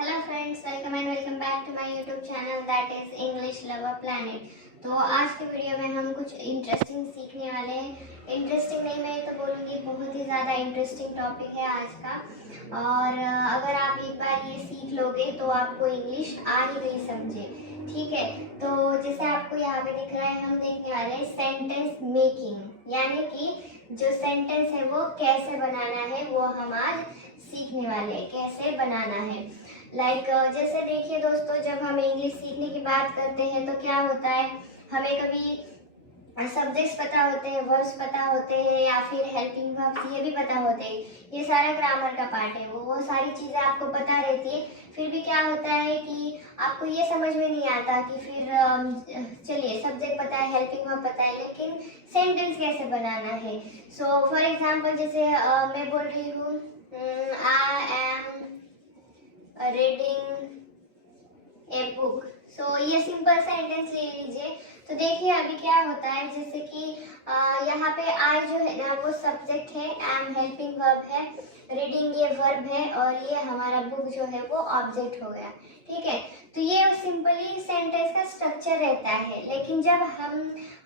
Hello friends, welcome and welcome back to my YouTube channel that is English lover planet. तो आज के video में हम कुछ इंटरेस्टिंग सीखने वाले हैं। इंटरेस्टिंग नहीं, मैं तो बोलूँगी बहुत ही ज़्यादा इंटरेस्टिंग टॉपिक है आज का। और अगर आप एक बार ये सीख लोगे तो आपको इंग्लिश आ ही गई समझे। ठीक है, तो जैसे आपको यहाँ पे दिख रहा है, हम देखने वाले हैं सेंटेंस मेकिंग, यानी कि जो सेंटेंस है वो कैसे बनाना है वो हम आज सीखने वाले हैं, कैसे बनाना है। जैसे देखिए दोस्तों, जब हम इंग्लिश सीखने की बात करते हैं तो क्या होता है, हमें कभी सब्जेक्ट्स पता होते हैं, वर्ब्स पता होते हैं, या फिर हेल्पिंग वर्ब्स ये भी पता होते हैं। ये सारा ग्रामर का पार्ट है, वो सारी चीज़ें आपको पता रहती है। फिर भी क्या होता है कि आपको ये समझ में नहीं आता कि फिर चलिए सब्जेक्ट पता है, हेल्पिंग वर्ब पता है, लेकिन सेंटेंस कैसे बनाना है। सो फॉर एग्जाम्पल, जैसे मैं बोल रही हूँ I am reading a book. So ये सिंपल सेंटेंस ले लीजिए। तो देखिए अभी क्या होता है, जैसे कि यहाँ पे आई जो है ना वो सब्जेक्ट है, एम हेल्पिंग वर्ब है, रीडिंग ये वर्ब है, और ये हमारा बुक जो है वो ऑब्जेक्ट हो गया। ठीक है, तो ये सिंपली सेंटेंस का स्ट्रक्चर रहता है। लेकिन जब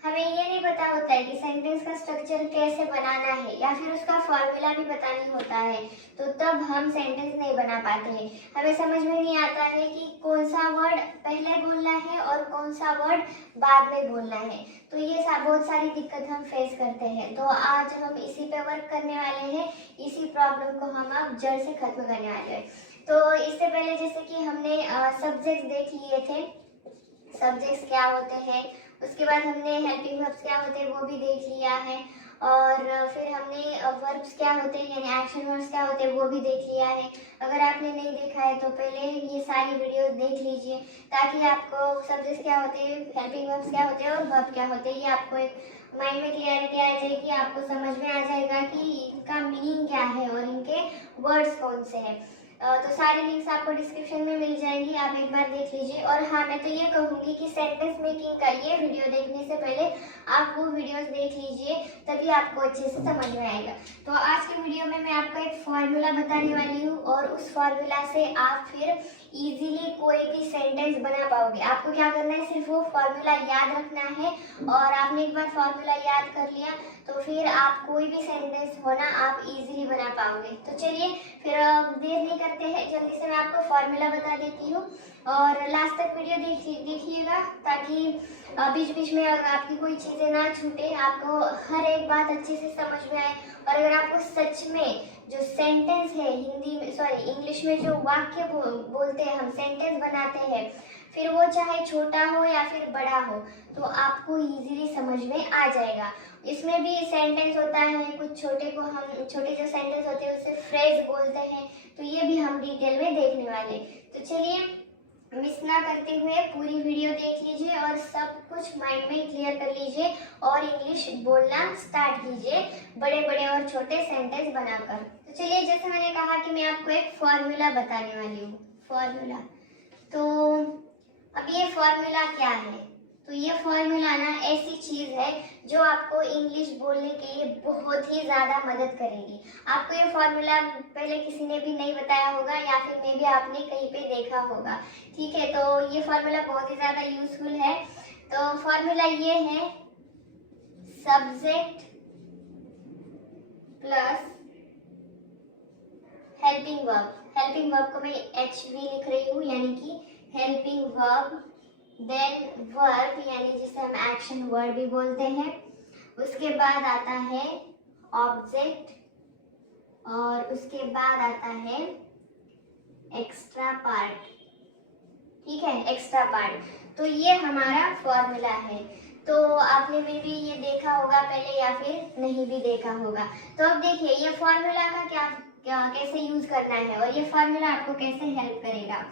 हमें ये नहीं पता होता है कि सेंटेंस का स्ट्रक्चर कैसे बनाना है, या फिर उसका फॉर्मूला भी पता नहीं होता है, तो तब हम सेंटेंस नहीं बना पाते हैं। हमें समझ में नहीं आता है कि कौन सा वर्ड पहले बोलना है और कौन सा वर्ड बाद में बोलना है। तो ये बहुत सारी दिक्कत हम फेस करते हैं। तो आज हम इसी पे वर्क करने वाले हैं, इसी प्रॉब्लम को हम अब जड़ से खत्म करने वाले हैं। तो इससे पहले जैसे कि हमने सब्जेक्ट्स देख लिए थे, सब्जेक्ट्स क्या होते हैं, उसके बाद हमने हेल्पिंग वर्ब्स क्या होते हैं वो भी देख लिया है, और फिर हमने वर्ब्स क्या होते हैं यानी एक्शन वर्ब्स क्या होते हैं वो भी देख लिया है। अगर आपने नहीं देखा है तो पहले ये सारी वीडियोस देख लीजिए, ताकि आपको सब्जेक्ट्स क्या होते हैं, हेल्पिंग वर्ब्स क्या होते हैं और वर्ब क्या होते हैं, ये आपको एक माइंड में क्लियरिटी आ जाएगी, आपको समझ में आ जाएगा कि इनका मीनिंग क्या है और इनके वर्ड्स कौन से हैं। तो सारी लिंक्स आपको डिस्क्रिप्शन में मिल जाएंगी, आप एक बार देख लीजिए। और हाँ, मैं तो ये कहूँगी कि सेंटेंस मेकिंग का ये वीडियो देखने से पहले आप वो वीडियोस देख लीजिए, तभी आपको अच्छे से समझ में आएगा। तो आज के वीडियो में मैं आपको एक फॉर्मूला बताने वाली हूँ, और उस फॉर्मूला से आप फिर इजीली कोई भी सेंटेंस बना पाओगे। आपको क्या करना है, सिर्फ वो फॉर्मूला याद रखना है, और आपने एक बार फॉर्मूला याद कर लिया तो फिर आप कोई भी सेंटेंस होना आप इजीली बना पाओगे। तो चलिए फिर देर नहीं करते हैं, जल्दी से मैं आपको फॉर्मूला बता देती हूँ, और लास्ट तक वीडियो देखिएगा, ताकि बीच बीच में आपकी कोई चीज़ें ना छूटे, आपको हर एक बात अच्छे से समझ में आए। और अगर आपको सच में जो सेंटेंस है हिंदी में, सॉरी इंग्लिश में जो वाक्य बोलते हैं, हम सेंटेंस बनाते हैं, फिर वो चाहे छोटा हो या फिर बड़ा हो, तो आपको इजीली समझ में आ जाएगा। इसमें भी सेंटेंस होता है, कुछ छोटे को हम छोटे जो सेंटेंस होते हैं उसे फ्रेज बोलते हैं, तो ये भी हम डिटेल में देखने वाले। तो चलिए मिस ना करते हुए पूरी वीडियो देख लीजिए और सब कुछ माइंड में क्लियर कर लीजिए, और इंग्लिश बोलना स्टार्ट कीजिए बड़े बड़े और छोटे सेंटेंस बनाकर। तो चलिए, जैसे मैंने कहा कि मैं आपको एक फॉर्मूला बताने वाली हूँ। फॉर्मूला, तो अब ये फॉर्मूला क्या है, तो ये फॉर्मूला ना ऐसी चीज है जो आपको इंग्लिश बोलने के लिए बहुत ही ज्यादा मदद करेगी। आपको ये फॉर्मूला पहले किसी ने भी नहीं बताया होगा, या फिर मे भी आपने कहीं पे देखा होगा। ठीक है, तो ये फॉर्मूला बहुत ही ज्यादा यूजफुल है। तो फॉर्मूला ये है, subject plus helping verb. Helping verb को मैं HV लिख रही हूँ, यानी कि हेल्पिंग वर्ब, देन वर्ब यानी जिसे हम एक्शन वर्ड भी बोलते हैं, उसके बाद आता है ऑब्जेक्ट, और उसके बाद आता है एक्स्ट्रा पार्ट। ठीक है, एक्स्ट्रा पार्ट। तो ये हमारा फॉर्मूला है। तो आपने में भी ये देखा होगा पहले, या फिर नहीं भी देखा होगा। तो अब देखिए ये फॉर्मूला का कैसे यूज करना है, और ये फॉर्मूला आपको कैसे हेल्प करेगा।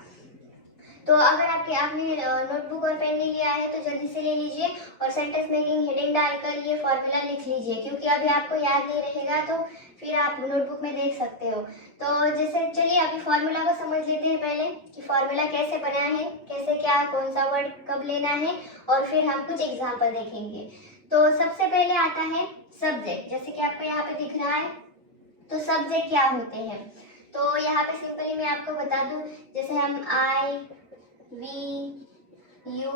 तो अगर आपने नोटबुक और पेन नहीं लिया है तो जल्दी से ले लीजिए, और सेंटेंस मेकिंग हेडिंग डालकर ये फॉर्मूला लिख लीजिए, क्योंकि अभी आपको याद नहीं रहेगा तो फिर आप नोटबुक में देख सकते हो। तो जैसे चलिए अभी फॉर्मूला को समझ लेते हैं पहले, कि फॉर्मूला कैसे बना है, कैसे क्या कौन सा वर्ड कब लेना है, और फिर हम कुछ एग्जाम्पल देखेंगे। तो सबसे पहले आता है सब्जेक्ट, जैसे कि आपको यहाँ पे दिख रहा है। तो सब्जेक्ट क्या होते हैं, तो यहाँ पे सिंपली मैं आपको बता दूं, जैसे हम I, we, you,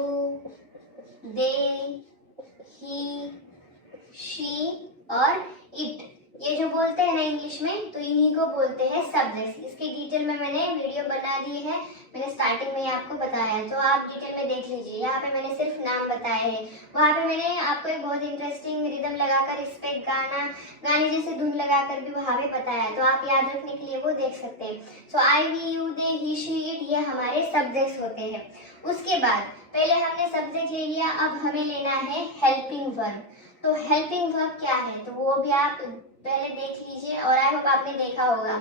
they, he, she और इट, ये जो बोलते हैं ना इंग्लिश में, तो इन्हीं को बोलते हैं सब्जेक्ट्स। इसकी डिटेल में मैंने वीडियो बना दी है, मैंने स्टार्टिंग में ही आपको बताया है, तो आप डिटेल में देख लीजिए। यहाँ पे मैंने सिर्फ नाम बताए हैं, वहाँ पे मैंने आपको एक बहुत इंटरेस्टिंग रिदम लगाकर, इस पे गाने जैसे धुन लगाकर भी वहाँ पे बताया है, तो आप याद रखने के लिए वो देख सकते हैं। So I, we, you, they, he, she, it, ये हमारे सब्जेक्ट्स होते हैं। उसके बाद पहले हमने सब्जेक्ट ले लिया, अब हमें लेना है हेल्पिंग वर्ब। तो हेल्पिंग वर्ब क्या है, तो वो भी आप पहले देख लीजिए, और आई होप आपने देखा होगा।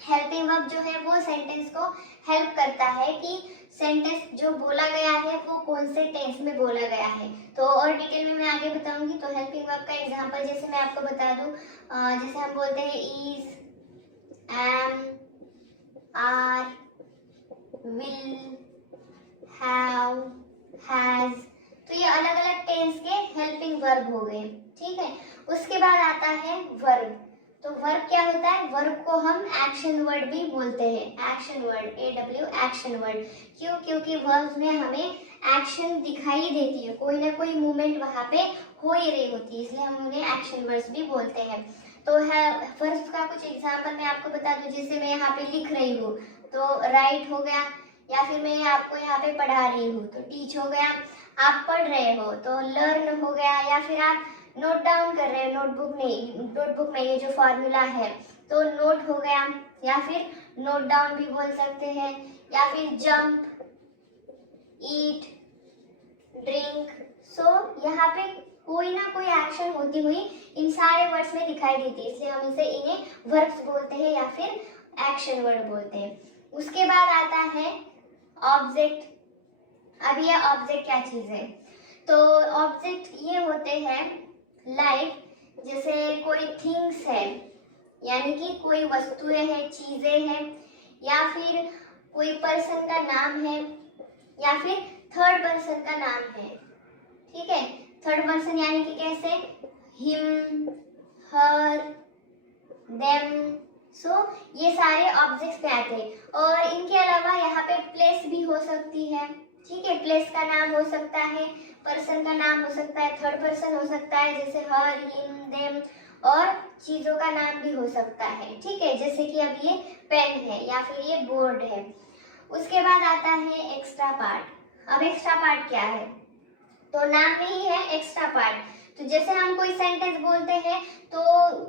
हेल्पिंग वर्ब जो है वो सेंटेंस को हेल्प करता है कि सेंटेंस जो बोला गया है वो कौन से टेंस में बोला गया है। तो और डिटेल में मैं आगे बताऊंगी। तो हेल्पिंग वर्ब का एग्जांपल जैसे मैं आपको बता दूं, जैसे हम बोलते हैं is, am, are, will, have, has, तो ये अलग अलग टेंस के हेल्पिंग वर्ब हो गए। ठीक है, उसके बाद आता है वर्ब। तो वर्ब क्या होता है, वर्ब को हम एक्शन वर्ड भी बोलते हैं, action word, AW action word. क्यों, क्योंकि वर्ब्स में हमें एक्शन दिखाई देती है, कोई ना कोई मूवमेंट वहाँ पे हो ही रही होती है, इसलिए हम उन्हें एक्शन वर्ड्स भी बोलते हैं। तो है वर्ब्स का कुछ एग्जांपल मैं आपको बता दूं, जैसे मैं यहाँ पे लिख रही हूँ तो राइट हो गया, या फिर मैं आपको यहाँ पे पढ़ा रही हूँ तो टीच हो गया, आप पढ़ रहे हो तो लर्न हो गया, या फिर आप नोट डाउन कर रहे हो नोटबुक में ये जो फॉर्मूला है तो नोट हो गया, या फिर नोट डाउन भी बोल सकते हैं, या फिर जंप, ईट, ड्रिंक। सो यहाँ पे कोई ना कोई एक्शन होती हुई इन सारे वर्ड्स में दिखाई देती है, इसलिए हम इन्हें वर्ब्स बोलते हैं या फिर एक्शन वर्ड बोलते हैं। उसके बाद आता है ऑब्जेक्ट। अब ये ऑब्जेक्ट क्या चीज है, तो ऑब्जेक्ट ये होते हैं लाइक जैसे कोई थिंग्स है, यानी कि कोई वस्तुएं हैं, चीजें हैं, या फिर कोई पर्सन का नाम है, या फिर थर्ड पर्सन का नाम है। ठीक है, थर्ड पर्सन यानी कि कैसे, हिम, हर, देम। सो ये सारे ऑब्जेक्ट्स पे आते हैं, और इनके अलावा यहाँ पे प्लेस भी हो सकती है। ठीक है, प्लेस का नाम हो सकता है, पर्सन का नाम हो सकता है, थर्ड पर्सन हो सकता है जैसे हर, हिम, देम, और चीजों का नाम भी हो सकता है। ठीक है, जैसे कि अब ये पेन है या फिर ये बोर्ड है। उसके बाद आता है एक्स्ट्रा पार्ट। अब एक्स्ट्रा पार्ट क्या है, तो नाम में ही है एक्स्ट्रा पार्ट। तो जैसे हम कोई सेंटेंस बोलते हैं तो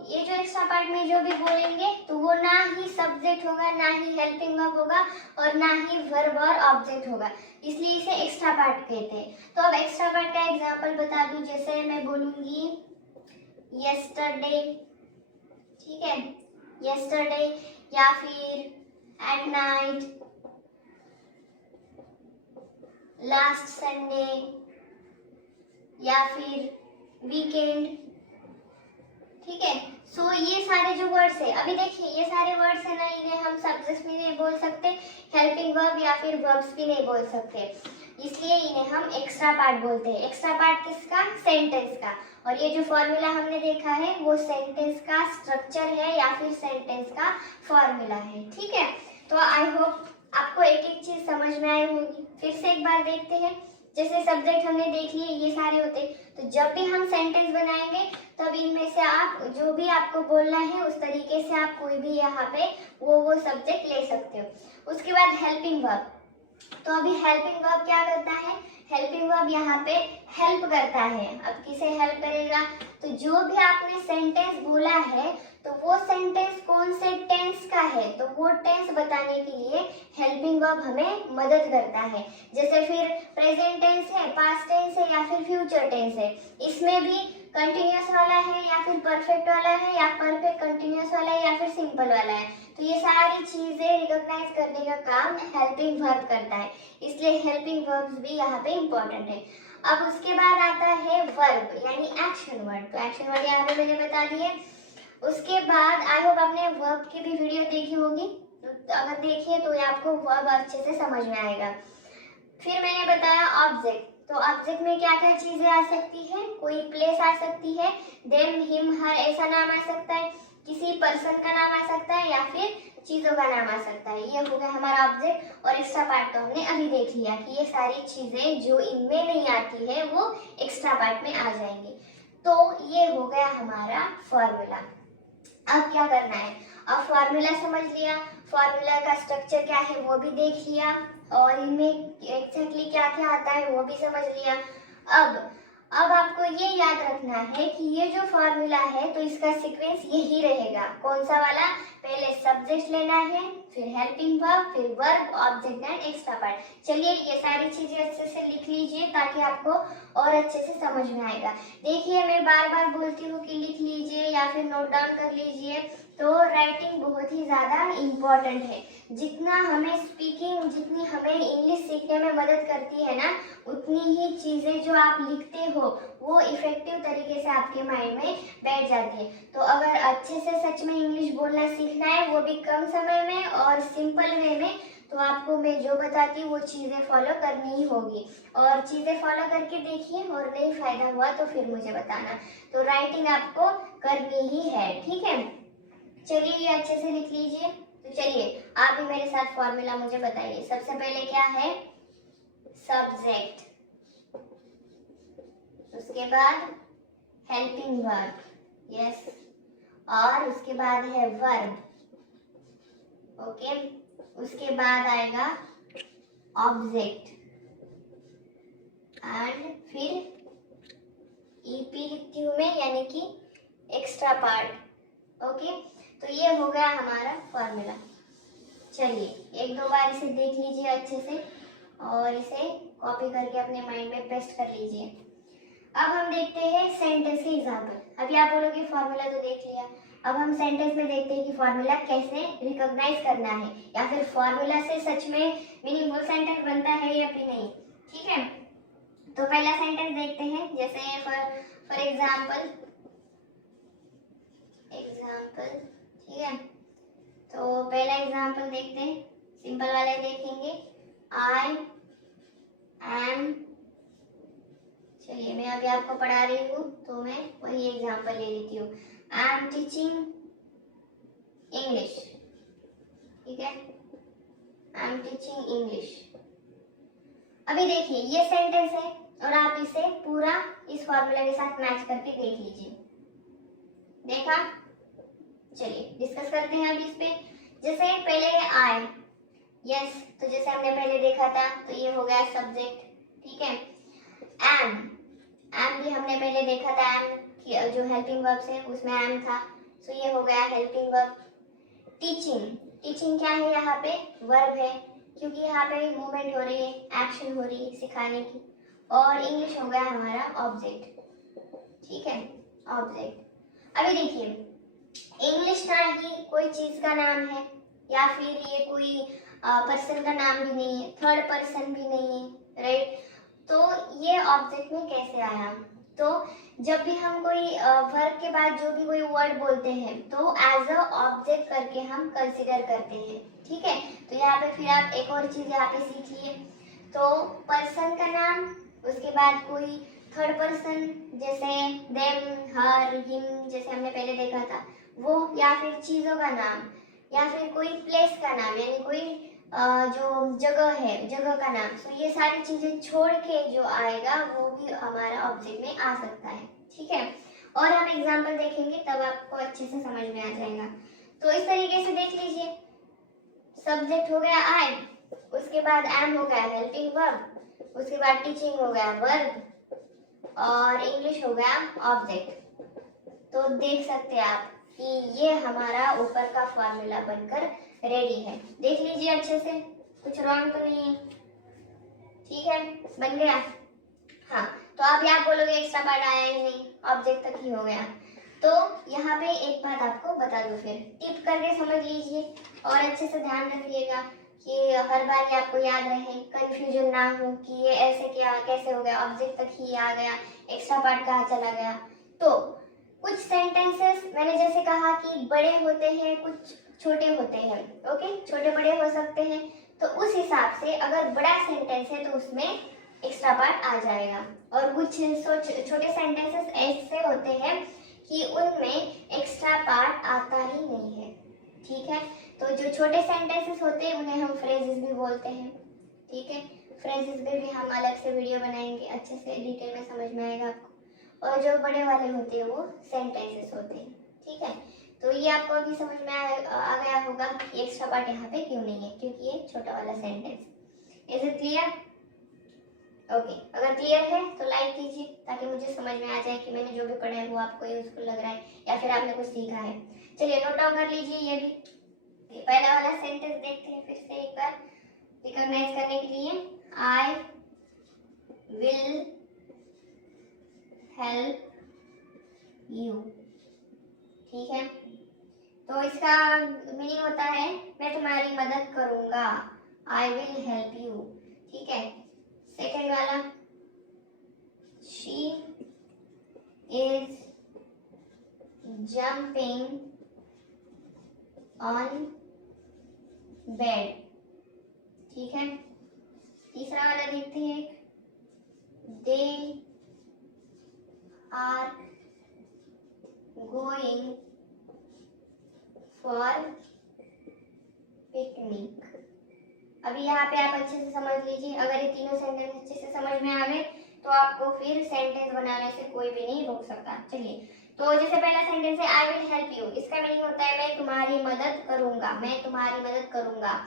ये जो एक्स्ट्रा पार्ट में जो भी बोलेंगे तो वो ना ही सब्जेक्ट होगा, ना ही हेल्पिंग वर्ब होगा, और ना ही वर्ब और ऑब्जेक्ट होगा, इसलिए इसे एक्स्ट्रा पार्ट कहते हैं। तो अब एक्स्ट्रा पार्ट का एग्जांपल बता दूं, जैसे मैं बोलूंगी यस्टरडे। ठीक है, यस्टरडे, या फिर एट नाइट, लास्ट संडे, या फिर वीकेंड। ठीक है, सो ये सारे जो वर्ड्स है, अभी देखिए ये सारे वर्ड्स है ना, इन्हें हम सब्जेक्ट्स भी नहीं बोल सकते, हेल्पिंग वर्ब या फिर वर्ब्स भी नहीं बोल सकते, इसलिए इन्हें हम एक्स्ट्रा पार्ट बोलते हैं। एक्स्ट्रा पार्ट किसका, सेंटेंस का। और ये जो फॉर्मूला हमने देखा है वो सेंटेंस का स्ट्रक्चर है या फिर सेंटेंस का फॉर्मूला है। ठीक है, तो आई होप आपको एक एक चीज समझ में आई होगी। फिर से एक बार देखते हैं, जैसे सब्जेक्ट हमने देख लिए ये सारे होते, तो जब भी हम सेंटेंस बनाएंगे तब इनमें से आप जो भी आपको बोलना है उस तरीके से आप कोई भी यहाँ पे वो सब्जेक्ट ले सकते हो। उसके बाद हेल्पिंग वर्ब। तो अभी हेल्पिंग वर्ब क्या करता है, हेल्पिंग वर्ब यहाँ पे हेल्प करता है। अब किसे हेल्प करेगा, तो जो भी आपने सेंटेंस बोला है तो वो सेंटेंस कौन से टेंस का है, तो वो टेंस बताने के लिए हेल्पिंग वर्ब हमें मदद करता है। जैसे फिर प्रेजेंट टेंस है, पास्ट टेंस है, या फिर फ्यूचर टेंस है, इसमें भी कंटिन्यूअस वाला है या फिर परफेक्ट वाला है, या परफेक्ट कंटिन्यूअस वाला है, या फिर सिंपल वाला है। तो ये सारी चीजें रिकॉग्नाइज करने का काम हेल्पिंग वर्ब करता है, इसलिए हेल्पिंग वर्ब्स भी यहाँ पे इम्पोर्टेंट है। अब उसके बाद आता है वर्ब यानी एक्शन वर्ड। तो एक्शन वर्ड यहाँ पे मैंने बता दिए। उसके बाद आई होप आपने वर्ब की भी वीडियो देखी होगी, तो अगर देखिए तो आपको वर्ब अच्छे से समझ में आएगा। फिर मैंने बताया ऑब्जेक्ट। तो ऑब्जेक्ट में क्या क्या चीजें आ सकती है, कोई प्लेस आ सकती है, देम, हिम, हर ऐसा नाम आ सकता है, किसी पर्सन का नाम आ सकता है, या फिर चीज़ों का नाम आ सकता है। ये हो गया हमारा ऑब्जेक्ट। और एक्स्ट्रा पार्ट तो हमने अभी देख लिया कि ये सारी चीज़ें जो इनमें नहीं आती है वो एक्स्ट्रा पार्ट में आ जाएंगी। तो ये हो गया हमारा फॉर्मूला। अब क्या करना है, अब फॉर्मूला समझ लिया, फॉर्मूला का स्ट्रक्चर क्या है वो भी देख लिया, और इनमें एग्जैक्टली क्या क्या आता है वो भी समझ लिया। अब आपको ये याद रखना है कि ये जो फॉर्मूला है तो इसका सीक्वेंस यही रहेगा। कौन सा वाला, पहले सब्जेक्ट लेना है, फिर हेल्पिंग वर्ब, फिर verb, object and extra part. चलिए ये सारी चीजें अच्छे से लिख लीजिए ताकि आपको और अच्छे से समझ में आएगा। देखिए मैं बार बार बोलती हूँ कि लिख लीजिए या फिर नोट डाउन कर लीजिए। तो राइटिंग बहुत ही ज़्यादा इम्पॉर्टेंट है। जितना हमें स्पीकिंग, जितनी हमें इंग्लिश सीखने में मदद करती है ना, उतनी ही चीज़ें जो आप लिखते हो वो इफेक्टिव तरीके से आपके माइंड में बैठ जाती है। तो अगर अच्छे से सच में इंग्लिश बोलना सीखना है, वो भी कम समय में और सिंपल वे में, तो आपको मैं जो बताती हूँ वो चीज़ें फॉलो करनी ही होगी। और चीज़ें फॉलो करके देखिए और नहीं फ़ायदा हुआ तो फिर मुझे बताना। तो राइटिंग आपको करनी ही है, ठीक है। चलिए ये अच्छे से लिख लीजिए। तो चलिए आप भी मेरे साथ फॉर्मूला मुझे बताइए। सबसे पहले क्या है, सब्जेक्ट, उसके बाद हेल्पिंग वर्ब, यस, और उसके बाद है वर्ब, ओके, उसके बाद आएगा ऑब्जेक्ट एंड फिर ईपी लिखती हूँ मैं, यानी कि एक्स्ट्रा पार्ट, ओके। तो ये हो गया हमारा फॉर्मूला। चलिए एक दो बार इसे देख लीजिए अच्छे से और इसे कॉपी करके अपने माइंड में पेस्ट कर लीजिए। अब हम देखते हैं सेंटेंस के एग्जाम्पल। अभी आप बोलोगे फॉर्मूला तो देख लिया, अब हम सेंटेंस में देखते हैं कि फॉर्मूला कैसे रिकॉग्नाइज करना है, या फिर फॉर्मूला से सच में मीनिंगफुल सेंटेंस बनता है या फिर नहीं, ठीक है। तो पहला सेंटेंस देखते हैं, जैसे फॉर एग्जाम्पल, ठीक है। तो पहला एग्जाम्पल देखते हैं, सिंपल वाले देखेंगे, आई एम, चलिए मैं अभी आपको पढ़ा रही हूँ तो मैं वही एग्जाम्पल ले लेती हूँ। आई एम टीचिंग इंग्लिश, ठीक है, आई एम टीचिंग इंग्लिश। अभी देखिए ये सेंटेंस है और आप इसे पूरा इस फॉर्मूला के साथ मैच करके देख लीजिए। देखा, चलिए डिस्कस करते हैं अभी इस पे। जैसे पहले है आई, यस, तो जैसे हमने पहले देखा था तो ये हो गया सब्जेक्ट, ठीक है। एम, एम भी हमने पहले देखा था, एम की जो हेल्पिंग वर्ब है उसमें एम था, सो ये हो गया हेल्पिंग वर्ब। टीचिंग, टीचिंग क्या है, यहाँ पे वर्ब है क्योंकि यहाँ पे मूवमेंट हो रही है, एक्शन हो रही है सिखाने की। और इंग्लिश हो गया हमारा ऑब्जेक्ट, ठीक है, ऑब्जेक्ट। अभी देखिए इंग्लिश ना ही कोई चीज का नाम है या फिर ये कोई पर्सन का नाम भी नहीं है, थर्ड पर्सन भी नहीं है, राइट। तो ये ऑब्जेक्ट में कैसे आया, तो जब भी हम कोई वर्ब के बाद जो भी कोई वर्ड बोलते हैं तो एज अ ऑब्जेक्ट करके हम कंसिडर करते हैं, ठीक है। तो यहाँ पे फिर आप एक और चीज यहाँ पे सीखिए, तो पर्सन का नाम, उसके बाद कोई थर्ड पर्सन जैसे देम, हर, हिम, जैसे हमने पहले देखा था वो, या फिर चीजों का नाम, या फिर कोई प्लेस का नाम, यानी कोई जो जगह है, जगह का नाम। सो ये सारी चीजें छोड़ के जो आएगा वो भी हमारा ऑब्जेक्ट में आ सकता है, ठीक है। और हम एग्जांपल देखेंगे तब आपको अच्छे से समझ में आ जाएगा। तो इस तरीके से देख लीजिए, सब्जेक्ट हो गया आई, उसके बाद एम हो गया हेल्पिंग वर्ब, उसके बाद टीचिंग हो गया वर्ब, और इंग्लिश हो गया ऑब्जेक्ट। तो देख सकते हैं आप कि ये हमारा ऊपर का फॉर्मूला बनकर रेडी है। देख लीजिए अच्छे से, कुछ रॉन्ग तो नहीं है, ठीक है, बन गया। हाँ, तो आप यहाँ बोलोगे एक्स्ट्रा पार्ट आया ही नहीं, ऑब्जेक्ट तक ही हो गया। तो यहाँ पे एक बात आपको बता दूं, फिर टिप करके समझ लीजिए और अच्छे से ध्यान रखिएगा कि हर बार ये आपको याद रहे, कंफ्यूजन ना हो कि ये ऐसे क्या कैसे हो गया, ऑब्जेक्ट तक ही आ गया, एक्स्ट्रा पार्ट कहाँ चला गया। तो कुछ सेंटेंसेस मैंने जैसे कहा कि बड़े होते हैं, कुछ छोटे होते हैं, ओके, छोटे बड़े हो सकते हैं। तो उस हिसाब से अगर बड़ा सेंटेंस है तो उसमें एक्स्ट्रा पार्ट आ जाएगा, और कुछ छोटे सेंटेंसेस ऐसे होते हैं कि उनमें एक्स्ट्रा पार्ट आता ही नहीं है, ठीक है। तो जो छोटे सेंटेंसेस होते हैं उन्हें हम फ्रेजेस भी बोलते हैं, ठीक है। फ्रेजेस पे भी हम अलग से वीडियो बनाएंगे, अच्छे से डिटेल में समझ में आएगा आपको। और जो बड़े वाले होते हैं वो सेंटेंसेस होते हैं, ठीक है। तो ये आपको अभी समझ में आ गया होगा कि एक्स्ट्रा पार्ट यहाँ पे क्यों नहीं है, क्योंकि ये छोटा वाला sentence. Is it clear? Okay, अगर क्लियर है तो लाइक कीजिए ताकि मुझे समझ में आ जाए कि मैंने जो भी पढ़ा है वो आपको यूजफुल लग रहा है या फिर आपने कुछ सीखा है। चलिए नोट डाउन कर लीजिए ये भी। पहला वाला सेंटेंस देखते हैं फिर से एक बार रिकॉग्नाइज करने के लिए। आई विल हेल्प यू, ठीक है। तो इसका मीनिंग होता है मैं तुम्हारी मदद करूंगा, आई विल हेल्प यू, ठीक है। सेकेंड वाला, she is jumping on bed, ठीक है। तीसरा वाला देखते हैं, they are going for picnic. अभी यहाँ पे आप अच्छे से समझ लीजिए, अगर ये तीनों सेंटेंस अच्छे से समझ में आ गए तो आपको फिर सेंटेंस बनाने से कोई भी नहीं रोक सकता। चलिए, तो जैसे पहला सेंटेंस है आई विल हेल्प यू, इसका मीनिंग होता है मैं तुम्हारी मदद करूंगा, मैं तुम्हारी मदद करूंगा।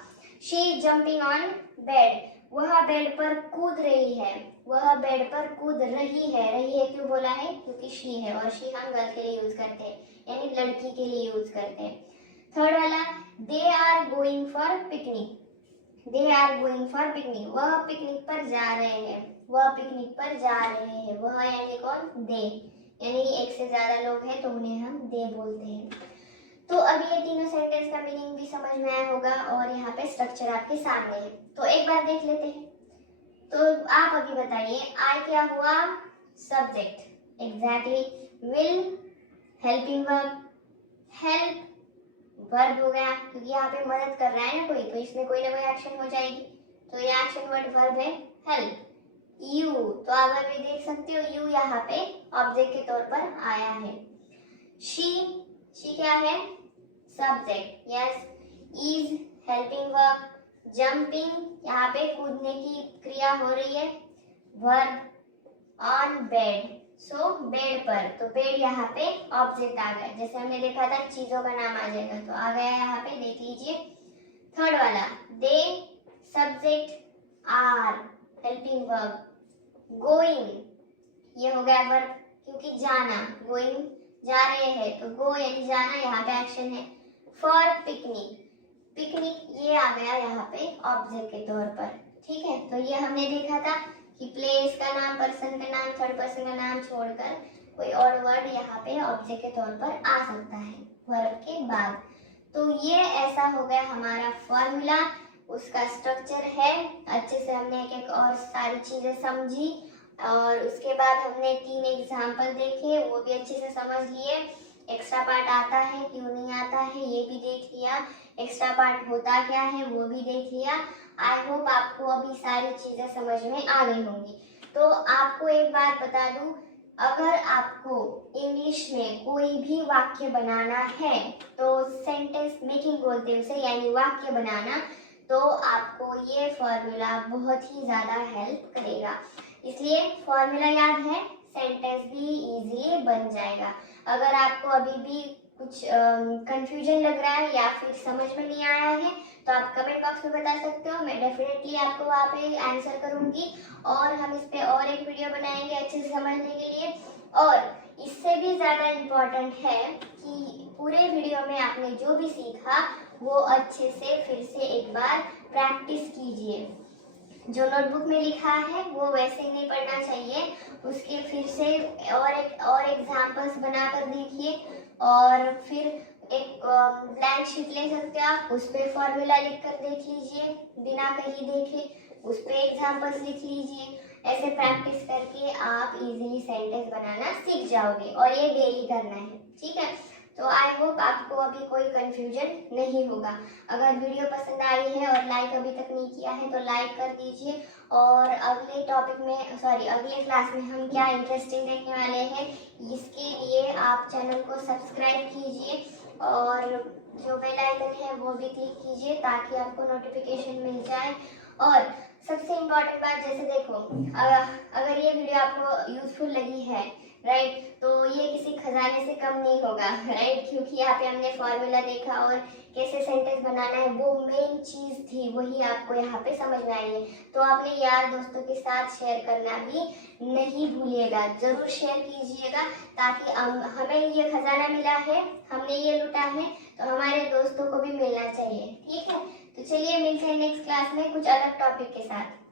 She is jumping on bed, वह बेड पर कूद रही है, वह बेड पर कूद रही है क्यों बोला है? क्योंकि शी है, और शी हम गर्ल के लिए यूज करते हैं, यानी लड़की के लिए यूज करते हैं। थर्ड वाला, they are going for picnic, they are going for picnic, वह पिकनिक पर जा रहे हैं, वह पिकनिक पर जा रहे हैं। वह यानी कौन? दे, यानी एक से ज्यादा लोग हैं तो उन्हें हम दे बोलते हैं। तो अभी ये तीनों सेंटेंस का मीनिंग भी समझ में आया होगा और यहाँ पे स्ट्रक्चर आपके सामने है, तो एक बार देख लेते हैं। तो आप अभी बताइए, आई क्या हुआ? Subject, exactly. Will helping verb, help verb हो गया, क्योंकि यहाँ पे मदद कर रहा है ना कोई, तो इसमें कोई ना कोई एक्शन हो जाएगी, तो ये एक्शन वर्ड वर्ब है हेल्प। यू, तो आप अभी देख सकते हो यू यहाँ पे ऑब्जेक्ट के तौर पर आया है। शी क्या है? Subject, yes. Is helping verb, jumping यहाँ पे कूदने की क्रिया हो रही है, verb. On bed, so bed पर, तो बेड यहाँ पे ऑब्जेक्ट आ गया, जैसे हमने देखा था चीजों का नाम आ जाएगा, तो आ गया यहाँ पे, देख लीजिए। थर्ड वाला, they subject, are helping verb, going ये हो गया वर्ब, क्योंकि जाना, गोइंग जा रहे हैं, तो गो यानी जाना, यहाँ पे एक्शन है। फॉर पिकनिक, पिकनिक ये आ गया यहाँ पे ऑब्जेक्ट के तौर पर, ठीक है। तो ये हमने देखा था कि प्लेस का नाम, पर्सन का नाम, थर्ड पर्सन का नाम छोड़कर कोई और वर्ड यहाँ पे ऑब्जेक्ट के तौर पर आ सकता है वर्ब के बाद। तो ये ऐसा हो गया हमारा फॉर्मूला, उसका स्ट्रक्चर है, अच्छे से हमने एक एक और सारी चीजें समझी, और उसके बाद हमने 3 एग्जाम्पल देखे, वो भी अच्छे से समझ लिए। एक्स्ट्रा पार्ट आता है क्यों नहीं आता है ये भी देख लिया, एक्स्ट्रा पार्ट होता क्या है वो भी देख लिया। आई होप आपको अभी सारी चीजें समझ में आ गई होंगी। तो आपको एक बात बता दूं, अगर आपको इंग्लिश में कोई भी वाक्य बनाना है तो सेंटेंस मेकिंग बोलते हैं उसे, यानी वाक्य बनाना, तो आपको ये फॉर्मूला बहुत ही ज्यादा हेल्प करेगा। इसलिए फॉर्मूला याद है, सेंटेंस भी इजीली बन जाएगा। अगर आपको अभी भी कुछ कंफ्यूजन लग रहा है या फिर समझ में नहीं आया है तो आप कमेंट बॉक्स में बता सकते हो, मैं डेफिनेटली आपको वहाँ पे आंसर करूँगी, और हम इस पे और एक वीडियो बनाएंगे अच्छे से समझने के लिए। और इससे भी ज़्यादा इम्पोर्टेंट है कि पूरे वीडियो में आपने जो भी सीखा वो अच्छे से फिर से एक बार प्रैक्टिस कीजिए। जो नोटबुक में लिखा है वो वैसे ही नहीं पढ़ना चाहिए, उसके फिर से और एग्जाम्पल्स बनाकर देखिए, और फिर एक ब्लैंक शीट ले सकते हैं आप, उस पर फॉर्मूला लिख कर देख लीजिए बिना कहीं देखे, उस पर एग्जाम्पल्स लिख लीजिए। ऐसे प्रैक्टिस करके आप इजीली सेंटेंस बनाना सीख जाओगे, और ये डेली करना है, ठीक है। तो आई होप आपको अभी कोई कंफ्यूजन नहीं होगा। अगर वीडियो पसंद आई है और लाइक अभी तक नहीं किया है तो लाइक कर दीजिए, और अगले टॉपिक में अगले क्लास में हम क्या इंटरेस्टिंग देखने वाले हैं इसके लिए आप चैनल को सब्सक्राइब कीजिए और जो बेल आइकन है वो भी क्लिक कीजिए ताकि आपको नोटिफिकेशन मिल जाए। और सबसे इम्पोर्टेंट बात, जैसे देखो, अगर ये वीडियो आपको यूजफुल लगी है, राइट, तो ये किसी खजाने से कम नहीं होगा, राइट, क्योंकि यहाँ पे हमने फॉर्मूला देखा और कैसे सेंटेंस बनाना है, वो मेन चीज़ थी, वही आपको यहाँ पे समझ में आई है। तो आपने यार दोस्तों के साथ शेयर करना भी नहीं भूलिएगा, ज़रूर शेयर कीजिएगा ताकि हमें ये खजाना मिला है, हमने ये लूटा है, तो हमारे दोस्तों को भी मिलना चाहिए। ठीक है, तो चलिए मिलते हैं नेक्स्ट क्लास में कुछ अलग टॉपिक के साथ।